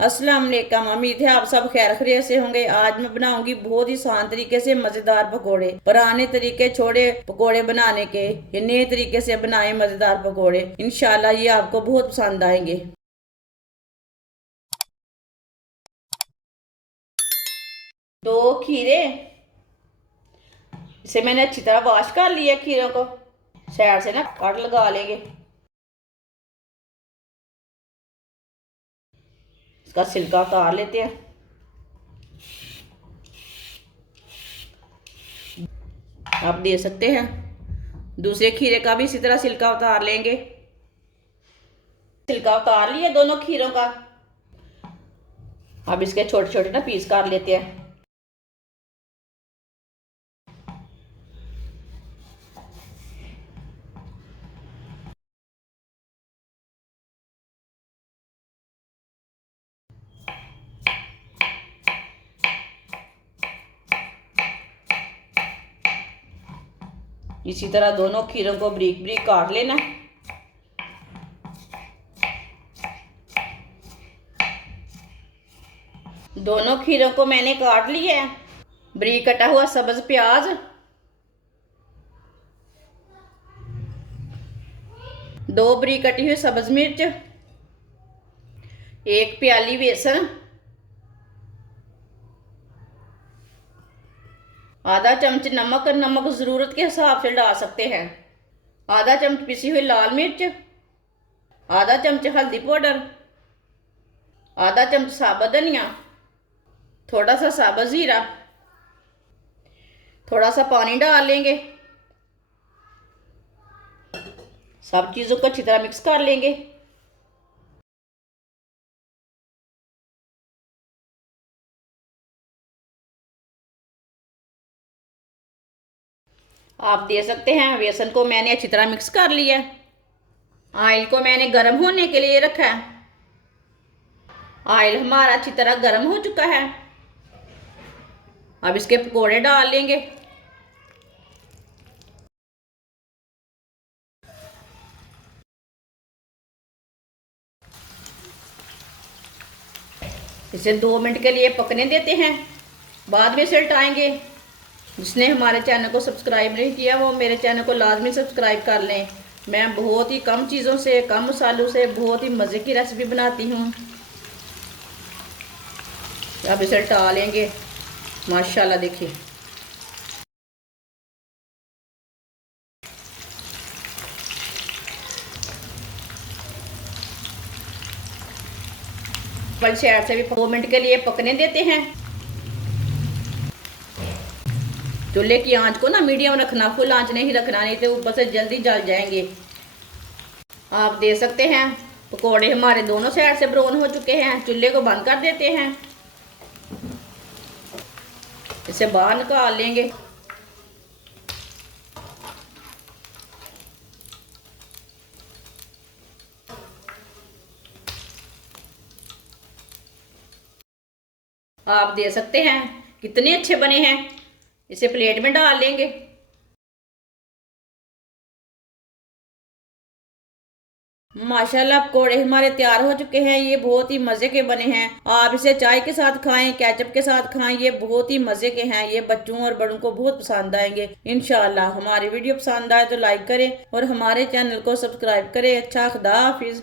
अस्सलाम वालेकुम। उम्मीद है आप सब खैर खैरियत से होंगे। आज मैं बनाऊंगी बहुत ही आसान तरीके से मजेदार पकोड़े। पुराने तरीके छोड़े पकोड़े बनाने के, ये नए तरीके से बनाए मजेदार पकोड़े। इंशाल्लाह ये आपको बहुत पसंद आएंगे। 2 खीरे, इसे मैंने अच्छी तरह वॉश कर लिया। खीरों को साइड से ना कट लगा लेंगे। इसका छिलका उतार लेते हैं। आप दे सकते हैं दूसरे खीरे का भी इसी तरह छिलका उतार लेंगे। छिलका उतार लिए दोनों खीरों का। अब इसके छोटे छोटे ना पीस कर लेते हैं। इसी तरह दोनों खीरों को बारीक बारीक काट लेना। दोनों खीरों को मैंने काट लिया है। बारीक कटा हुआ सब्ज प्याज, 2 बारीक कटी हुई सब्ज मिर्च, 1 प्याली बेसन, आधा चम्मच नमक। नमक ज़रूरत के हिसाब से डाल सकते हैं। आधा चम्मच पिसी हुई लाल मिर्च, आधा चम्मच हल्दी पाउडर, आधा चम्मच साबुत धनिया, थोड़ा सा साबुत ज़ीरा, थोड़ा सा पानी डाल लेंगे। सब चीज़ों को अच्छी तरह मिक्स कर लेंगे। आप दे सकते हैं बेसन को मैंने अच्छी तरह मिक्स कर लिया। ऑयल को मैंने गर्म होने के लिए रखा है। ऑयल हमारा अच्छी तरह गर्म हो चुका है। अब इसके पकोड़े डाल लेंगे। इसे 2 मिनट के लिए पकने देते हैं, बाद में इसे उल्टाएंगे। जिसने हमारे चैनल को सब्सक्राइब नहीं किया वो मेरे चैनल को लाजमी सब्सक्राइब कर लें। मैं बहुत ही कम चीज़ों से, कम मसालों से बहुत ही मज़े की रेसिपी बनाती हूँ। अब इसे उल्टा लेंगे। माशाल्लाह देखिए बल साइड से भी 2 मिनट के लिए पकने देते हैं। चूल्हे की आंच को ना मीडियम रखना, फुल आंच नहीं रखना, नहीं तो ऊपर से जल्दी जल जाएंगे। आप दे सकते हैं पकोड़े हमारे दोनों साइड से ब्राउन हो चुके हैं। चूल्हे को बंद कर देते हैं। इसे बाहर निकाल लेंगे। आप दे सकते हैं कितने अच्छे बने हैं। इसे प्लेट में डाल लेंगे। माशाल्लाह पकोड़े हमारे तैयार हो चुके हैं। ये बहुत ही मज़े के बने हैं। आप इसे चाय के साथ खाएं, केचप के साथ खाएं, ये बहुत ही मज़े के हैं। ये बच्चों और बड़ों को बहुत पसंद आएंगे। इंशाल्लाह हमारी वीडियो पसंद आए तो लाइक करें और हमारे चैनल को सब्सक्राइब करें। अच्छा, खुदा हाफिज़।